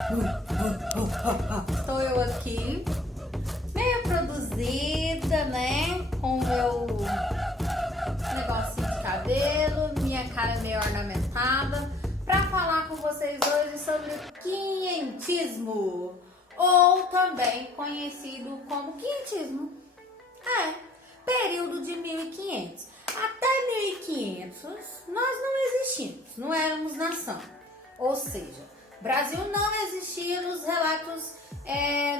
Estou eu aqui, meio produzida, né? Com o meu negocinho de cabelo, minha cara meio ornamentada, para falar com vocês hoje sobre o quinhentismo, ou também conhecido como quinhentismo. Período de 1500. Até 1500 nós não existimos, não éramos nação. Ou seja, Brasil não existia nos relatos,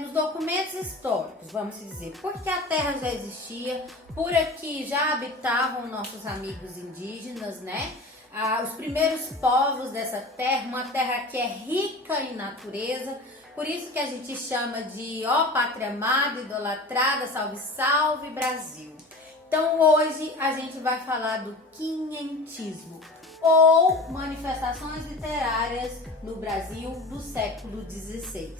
nos documentos históricos, vamos dizer, porque a terra já existia, por aqui já habitavam nossos amigos indígenas, né? Os primeiros povos dessa terra, uma terra que é rica em natureza, por isso que a gente chama de ó pátria amada, idolatrada, salve, salve Brasil. Então hoje a gente vai falar do quinhentismo, ou manifestações literárias no Brasil do século XVI.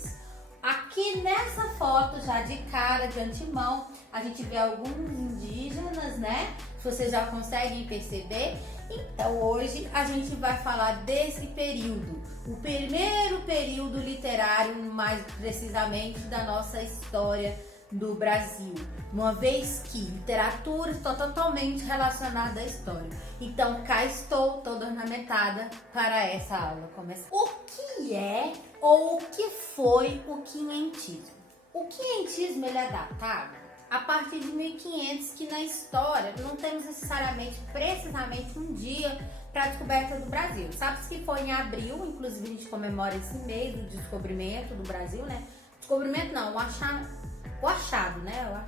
Aqui nessa foto, já de cara, de antemão, a gente vê alguns indígenas, né? Vocês já conseguem perceber. Então hoje a gente vai falar desse período, o primeiro período literário, mais precisamente, da nossa história do Brasil, uma vez que literatura está totalmente relacionada à história. Então cá estou toda ornamentada para essa aula começar. O que é ou o que foi o quinhentismo? O quinhentismo ele é datado a partir de 1500, que na história não temos necessariamente, precisamente um dia para a descoberta do Brasil. Sabe-se que foi em abril, inclusive a gente comemora esse mês do descobrimento do Brasil, né? Descobrimento não, o achado, né?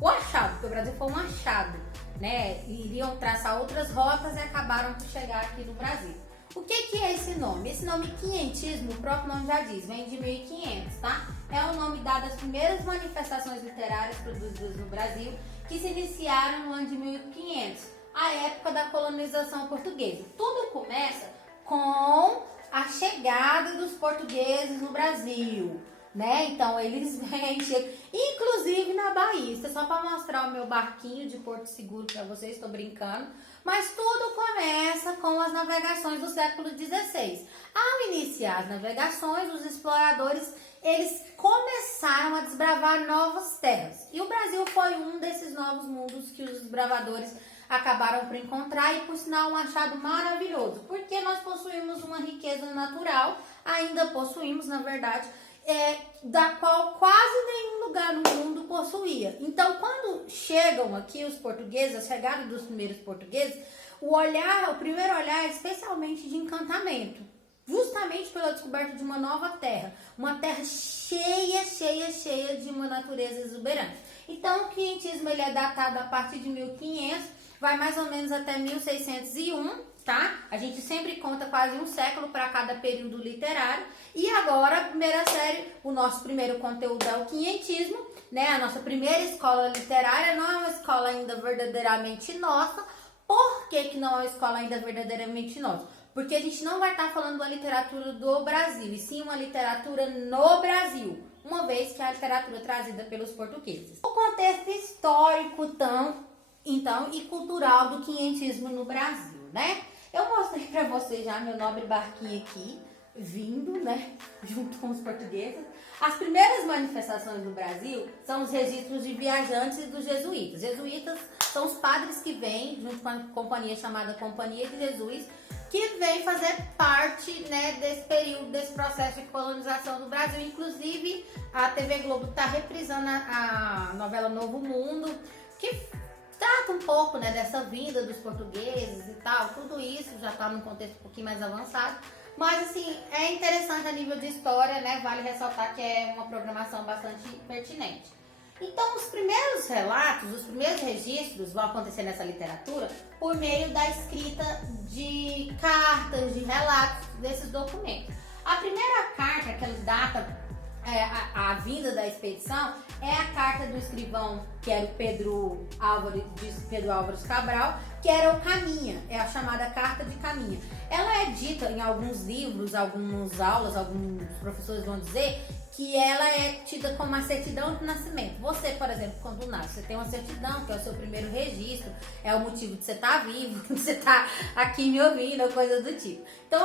O achado, porque o Brasil foi um achado, né? Iriam traçar outras rotas e acabaram por chegar aqui no Brasil. O que é esse nome? Esse nome quinhentismo, o próprio nome já diz, vem de 1500, tá? É o nome dado às primeiras manifestações literárias produzidas no Brasil, que se iniciaram no ano de 1500, a época da colonização portuguesa. Tudo começa com a chegada dos portugueses no Brasil, né? Então eles vêm, inclusive na Bahia. Isso é só para mostrar o meu barquinho de Porto Seguro para vocês, estou brincando. Mas tudo começa com as navegações do século XVI. Ao iniciar as navegações, os exploradores eles começaram a desbravar novas terras. E o Brasil foi um desses novos mundos que os desbravadores acabaram por encontrar, e por sinal um achado maravilhoso, porque nós possuímos uma riqueza natural, ainda possuímos, na verdade, da qual quase nenhum lugar no mundo possuía. Então, quando chegam aqui os portugueses, a chegada dos primeiros portugueses, o primeiro olhar é especialmente de encantamento, justamente pela descoberta de uma nova terra, uma terra cheia de uma natureza exuberante. Então, o quinhentismo ele é datado a partir de 1500, vai mais ou menos até 1601, tá? A gente sempre conta quase um século para cada período literário. E agora, a primeira série, o nosso primeiro conteúdo é o quinhentismo, né? A nossa primeira escola literária não é uma escola ainda verdadeiramente nossa. Por que não é uma escola ainda verdadeiramente nossa? Porque a gente não vai estar falando da literatura do Brasil, e sim uma literatura no Brasil, uma vez que é a literatura trazida pelos portugueses. O contexto histórico, então, e cultural do quinhentismo no Brasil, né? Eu mostrei para vocês já meu nobre barquinho aqui, vindo, né, junto com os portugueses. As primeiras manifestações no Brasil são os registros de viajantes e dos jesuítas. Jesuítas são os padres que vêm, junto com a companhia chamada Companhia de Jesus, que vem fazer parte, né, desse período, desse processo de colonização do Brasil. Inclusive, a TV Globo está reprisando a novela Novo Mundo, que trata um pouco, né, dessa vinda dos portugueses e tal. Tudo isso já está num contexto um pouquinho mais avançado. Mas, assim, é interessante a nível de história, né? Vale ressaltar que é uma programação bastante pertinente. Então, os primeiros relatos, os primeiros registros vão acontecer nessa literatura por meio da escrita de cartas, de relatos desses documentos. A primeira carta que eles datam a vinda da expedição é a carta do escrivão, que era o Pedro Álvares Cabral, que era o Caminha, é a chamada Carta de Caminha. Ela é dita em alguns livros, algumas aulas, alguns professores vão dizer que ela é tida como uma certidão de nascimento. Você, por exemplo, quando nasce, você tem uma certidão, que é o seu primeiro registro, é o motivo de você estar vivo, de você estar aqui me ouvindo, ou coisa do tipo. Então,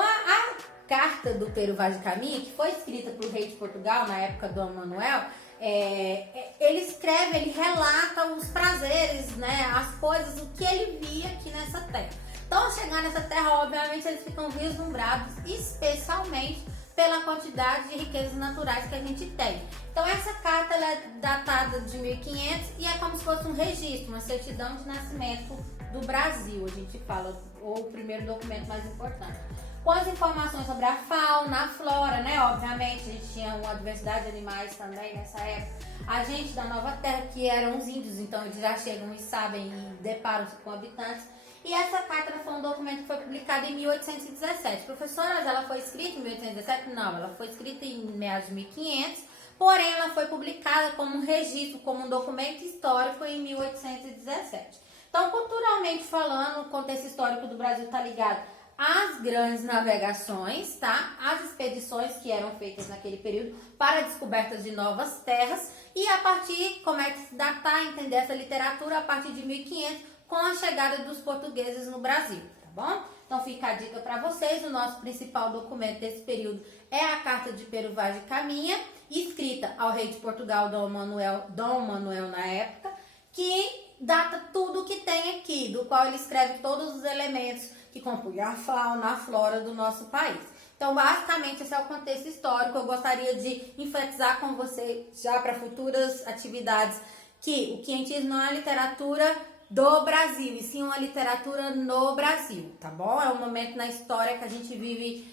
carta do Pero Vaz de Caminha, que foi escrita para o rei de Portugal na época do Dom Manuel, ele escreve, ele relata os prazeres, né, as coisas, o que ele via aqui nessa terra. Então, ao chegar nessa terra, obviamente, eles ficam vislumbrados, especialmente pela quantidade de riquezas naturais que a gente tem. Então, essa carta ela é datada de 1500 e é como se fosse um registro, uma certidão de nascimento do Brasil, a gente fala, ou o primeiro documento mais importante. Com as informações sobre a fauna, a flora, né? Obviamente, a gente tinha uma diversidade de animais também nessa época. A gente da Nova Terra, que eram os índios, então eles já chegam e sabem e deparam-se com habitantes. E essa carta foi um documento que foi publicado em 1817. Professora, ela foi escrita em 1817? Não, ela foi escrita em meados de 1500, porém ela foi publicada como um registro, como um documento histórico em 1817. Então, culturalmente falando, o contexto histórico do Brasil está ligado às grandes navegações, tá? As expedições que eram feitas naquele período para a descoberta de novas terras e a partir, como é que se datar, entender essa literatura a partir de 1500 com a chegada dos portugueses no Brasil, tá bom? Então fica a dica para vocês, o nosso principal documento desse período é a Carta de Pero Vaz de Caminha, escrita ao rei de Portugal, Dom Manuel na época, que data tudo o que tem aqui, do qual ele escreve todos os elementos que compõem a fauna, a flora do nosso país. Então, basicamente, esse é o contexto histórico. Eu gostaria de enfatizar com você, já para futuras atividades, que o quientismo não é literatura do Brasil, e sim uma literatura no Brasil, tá bom? É um momento na história que a gente vive,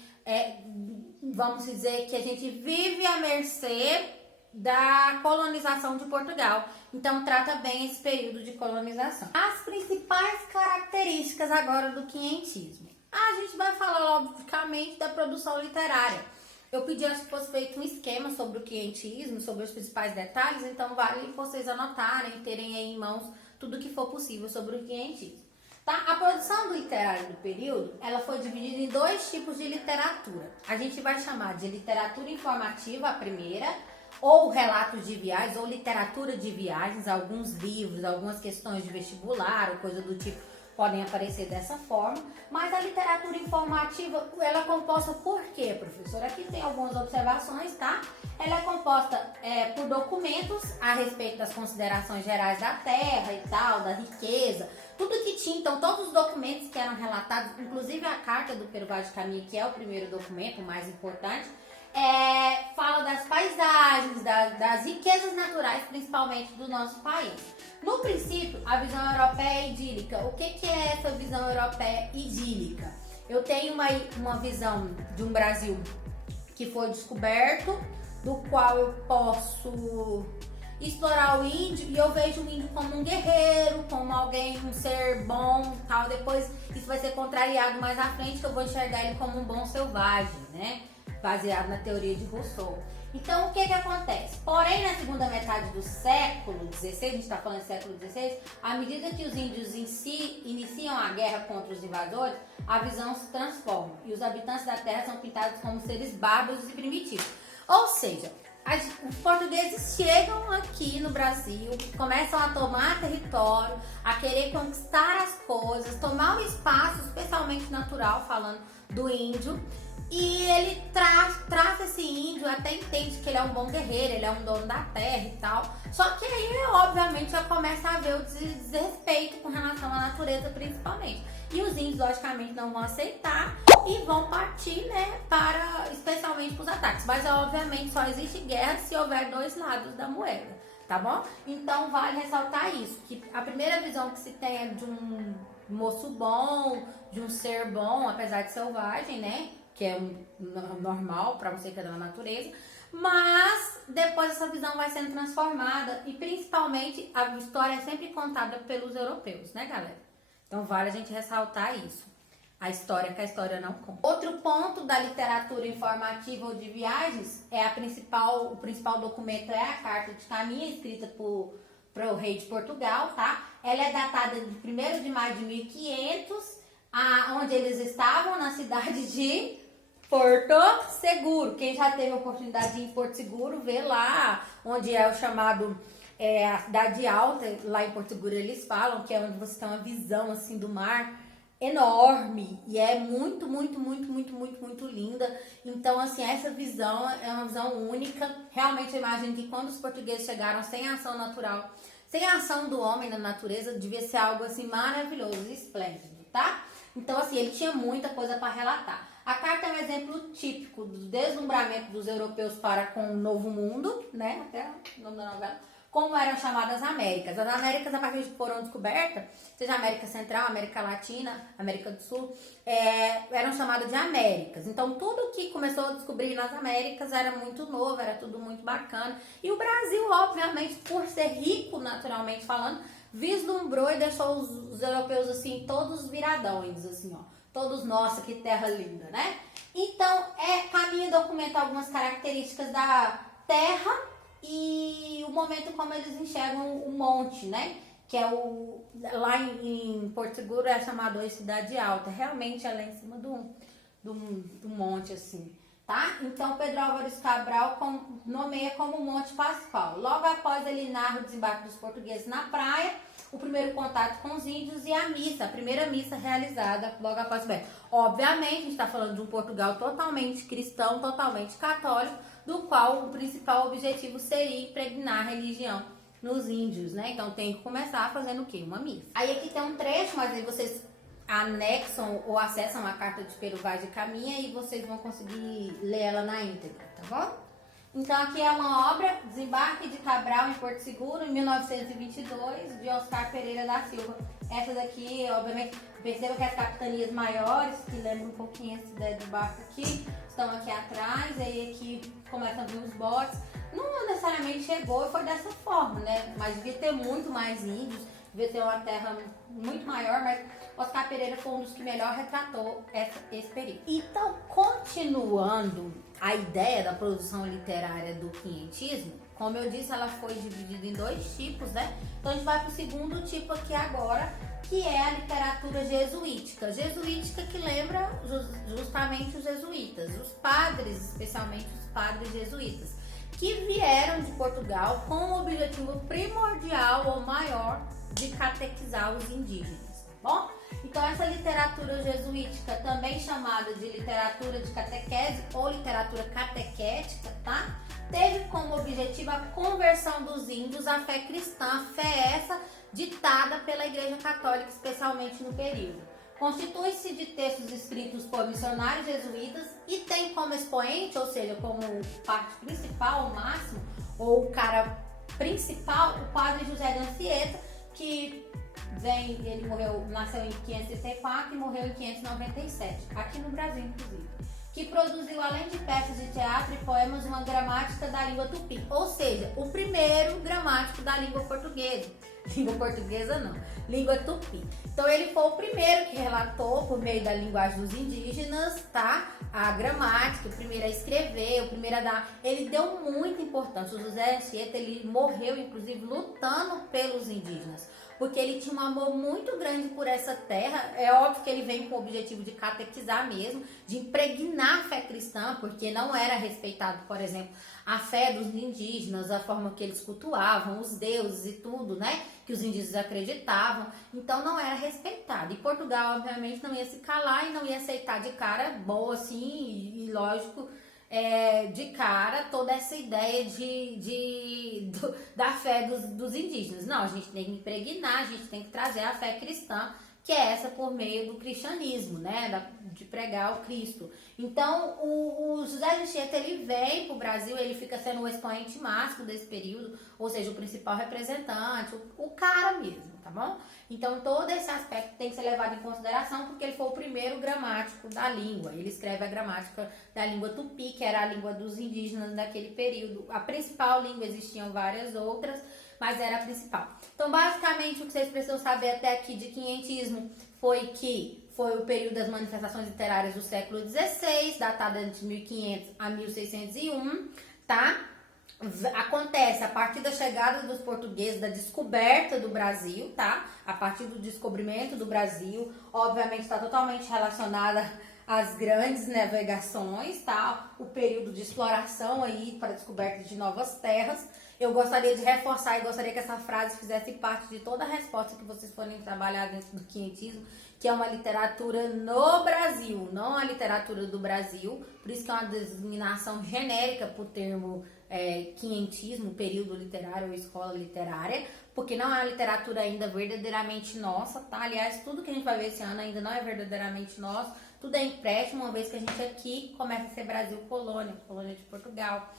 vamos dizer, que a gente vive à mercê da colonização de Portugal. Então, trata bem esse período de colonização. As principais características agora do quientismo. A gente vai falar, logicamente, da produção literária. Eu pedi que fosse feito um esquema sobre o quientismo, sobre os principais detalhes, então vale vocês anotarem, terem aí em mãos tudo que for possível sobre o quientismo. Tá? A produção literária do período, ela foi dividida em dois tipos de literatura. A gente vai chamar de literatura informativa, a primeira, ou relatos de viagens, ou literatura de viagens, alguns livros, algumas questões de vestibular, ou coisa do tipo, podem aparecer dessa forma. Mas a literatura informativa, ela é composta por quê, professora? Aqui tem algumas observações, tá? Ela é composta por documentos a respeito das considerações gerais da terra e tal, da riqueza, tudo que tinha. Então, todos os documentos que eram relatados, inclusive a Carta do Pero Vaz de Caminha, que é o primeiro documento, o mais importante, fala das paisagens, das riquezas naturais, principalmente do nosso país. No princípio, a visão europeia é idílica. O que é essa visão europeia idílica? Eu tenho uma visão de um Brasil que foi descoberto, do qual eu posso explorar o índio, e eu vejo o índio como um guerreiro, como alguém, um ser bom, tal. Depois isso vai ser contrariado mais à frente, que eu vou enxergar ele como um bom selvagem, né? Baseado na teoria de Rousseau. Então, o que acontece? Porém, na segunda metade do século XVI, a gente está falando do século XVI, à medida que os índios em si iniciam a guerra contra os invasores, a visão se transforma e os habitantes da terra são pintados como seres bárbaros e primitivos. Ou seja, os portugueses chegam aqui no Brasil, começam a tomar território, a querer conquistar as coisas, tomar o espaço, especialmente natural, falando do índio. E ele traz esse índio, até entende que ele é um bom guerreiro, ele é um dono da terra e tal. Só que aí, obviamente, já começa a haver o desrespeito com relação à natureza, principalmente. E os índios, logicamente, não vão aceitar e vão partir, né, especialmente para os ataques. Mas, obviamente, só existe guerra se houver dois lados da moeda, tá bom? Então, vale ressaltar isso, que a primeira visão que se tem é de um moço bom, de um ser bom, apesar de selvagem, né? Que é normal para você que é da natureza, mas depois essa visão vai sendo transformada e principalmente a história é sempre contada pelos europeus, né, galera? Então vale a gente ressaltar isso. A história que a história não conta. Outro ponto da literatura informativa ou de viagens é o principal documento é a Carta de Caminha, escrita para o rei de Portugal, tá? Ela é datada de 1º de maio de 1500, onde eles estavam na cidade de Porto Seguro. Quem já teve a oportunidade de ir em Porto Seguro, vê lá onde é o chamado a Cidade Alta, lá em Porto Seguro eles falam que é onde você tem uma visão assim do mar enorme e é muito, muito, muito, muito, muito, muito linda. Então, assim, essa visão é uma visão única. Realmente, eu imagino que quando os portugueses chegaram sem ação natural, sem a ação do homem na natureza, devia ser algo, assim, maravilhoso, esplêndido, tá? Então, assim, ele tinha muita coisa para relatar. A carta é um exemplo típico do deslumbramento dos europeus para com o Novo Mundo, né? Até o nome da novela. Como eram chamadas Américas. As Américas, a partir de que foram descobertas, seja América Central, América Latina, América do Sul, eram chamadas de Américas. Então, tudo que começou a descobrir nas Américas era muito novo, era tudo muito bacana. E o Brasil, obviamente, por ser rico, naturalmente falando, vislumbrou e deixou os europeus, assim, todos viradões, assim, ó. Todos, nossa, que terra linda, né? Então, caminho documenta algumas características da terra e o momento como eles enxergam o monte, né? Que é lá em Porto Seguro é chamado de Cidade Alta. Realmente é lá em cima do monte, assim, tá? Então, Pedro Álvares Cabral nomeia como Monte Pascoal. Logo após ele narra o desembarque dos portugueses na praia, o primeiro contato com os índios e a primeira missa realizada logo após o Beto. Obviamente, a gente está falando de um Portugal totalmente cristão, totalmente católico, do qual o principal objetivo seria impregnar a religião nos índios, né? Então tem que começar fazendo o quê? Uma missa. Aí aqui tem um trecho, mas aí vocês anexam ou acessam a carta de Pero Vaz de Caminha e vocês vão conseguir ler ela na íntegra, tá bom? Então aqui é uma obra, Desembarque de Cabral em Porto Seguro, em 1922, de Oscar Pereira da Silva. Essa daqui, obviamente, perceba que as capitanias maiores, que lembram um pouquinho essa ideia do barco aqui, estão aqui atrás, aí aqui começam a vir os botes. Não necessariamente chegou e foi dessa forma, né? Mas devia ter muito mais índios, devia ter uma terra muito maior, mas Oscar Pereira foi um dos que melhor retratou esse período. Então, continuando a ideia da produção literária do quinhentismo, como eu disse, ela foi dividida em dois tipos, né? Então a gente vai para o segundo tipo aqui agora, que é a literatura jesuítica. Jesuítica que lembra justamente os jesuítas, os padres, especialmente os padres jesuítas, que vieram de Portugal com o objetivo primordial ou maior de catequizar os indígenas, tá bom? Então essa literatura jesuítica, também chamada de literatura de catequese ou literatura catequética, tá? Teve como objetivo a conversão dos índios à fé cristã, fé essa ditada pela Igreja Católica, especialmente no período. Constitui-se de textos escritos por missionários jesuítas e tem como expoente, ou seja, como parte principal, o máximo, ou o cara principal, o padre José de Anchieta, que ele nasceu em 564 e morreu em 597, aqui no Brasil, inclusive. Que produziu, além de peças de teatro e poemas, uma gramática da língua tupi, ou seja, o primeiro gramático da língua portuguesa. Língua portuguesa não, língua tupi. Então ele foi o primeiro que relatou, por meio da linguagem dos indígenas, tá? A gramática, o primeiro a escrever, o primeiro a dar... Ele deu muita importância. O José Anchieta, ele morreu, inclusive, lutando pelos indígenas, porque ele tinha um amor muito grande por essa terra. É óbvio que ele vem com o objetivo de catequizar mesmo, de impregnar a fé cristã, porque não era respeitado, por exemplo, a fé dos indígenas, a forma que eles cultuavam, os deuses e tudo, né? Que os indígenas acreditavam. Então não era respeitado. E Portugal, obviamente, não ia se calar e não ia aceitar de cara boa, assim, e lógico, de cara toda essa ideia da fé dos indígenas. Não, a gente tem que impregnar, a gente tem que trazer a fé cristã, que é essa por meio do cristianismo, né, de pregar o Cristo. Então, o José de Anchieta, ele vem para o Brasil, ele fica sendo o expoente máximo desse período, ou seja, o principal representante, o cara mesmo, tá bom? Então, todo esse aspecto tem que ser levado em consideração, porque ele foi o primeiro gramático da língua. Ele escreve a gramática da língua tupi, que era a língua dos indígenas daquele período. A principal língua, existiam várias outras, mas era a principal. Então, basicamente, o que vocês precisam saber até aqui de quinhentismo foi o período das manifestações literárias do século XVI, datada de 1500 a 1601, tá? Acontece a partir da chegada dos portugueses, da descoberta do Brasil, tá? A partir do descobrimento do Brasil, obviamente está totalmente relacionada às grandes navegações, tá? O período de exploração aí para a descoberta de novas terras. Eu gostaria de reforçar e gostaria que essa frase fizesse parte de toda a resposta que vocês forem trabalhar dentro do quinhentismo, que é uma literatura no Brasil, não a literatura do Brasil, por isso que é uma designação genérica para o termo quinhentismo, período literário ou escola literária, porque não é uma literatura ainda verdadeiramente nossa, tá? Aliás, tudo que a gente vai ver esse ano ainda não é verdadeiramente nosso, tudo é empréstimo, uma vez que a gente aqui começa a ser Brasil colônia, colônia de Portugal.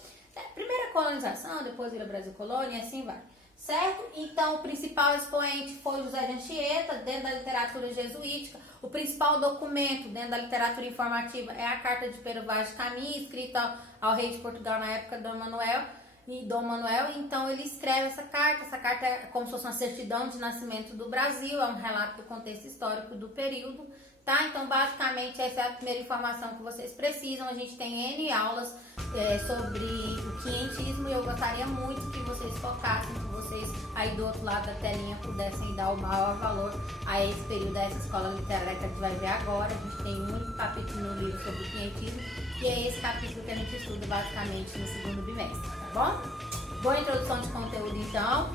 Primeira colonização, depois vira Brasil colônia e assim vai. Certo? Então, o principal expoente foi José de Anchieta, dentro da literatura jesuítica. O principal documento dentro da literatura informativa é a Carta de Pero Vaz de Caminha, escrita ao rei de Portugal na época, Dom Manuel. Então, ele escreve essa carta é como se fosse uma certidão de nascimento do Brasil, é um relato do contexto histórico do período, tá? Então, basicamente, essa é a primeira informação que vocês precisam. A gente tem N aulas sobre o quinhentismo e eu gostaria muito que vocês focassem, que vocês aí do outro lado da telinha pudessem dar o maior valor a esse período, a essa escola literária que a gente vai ver agora. A gente tem um único capítulo no livro sobre o quinhentismo e é esse capítulo que a gente estuda basicamente no segundo bimestre, tá bom? Boa introdução de conteúdo então.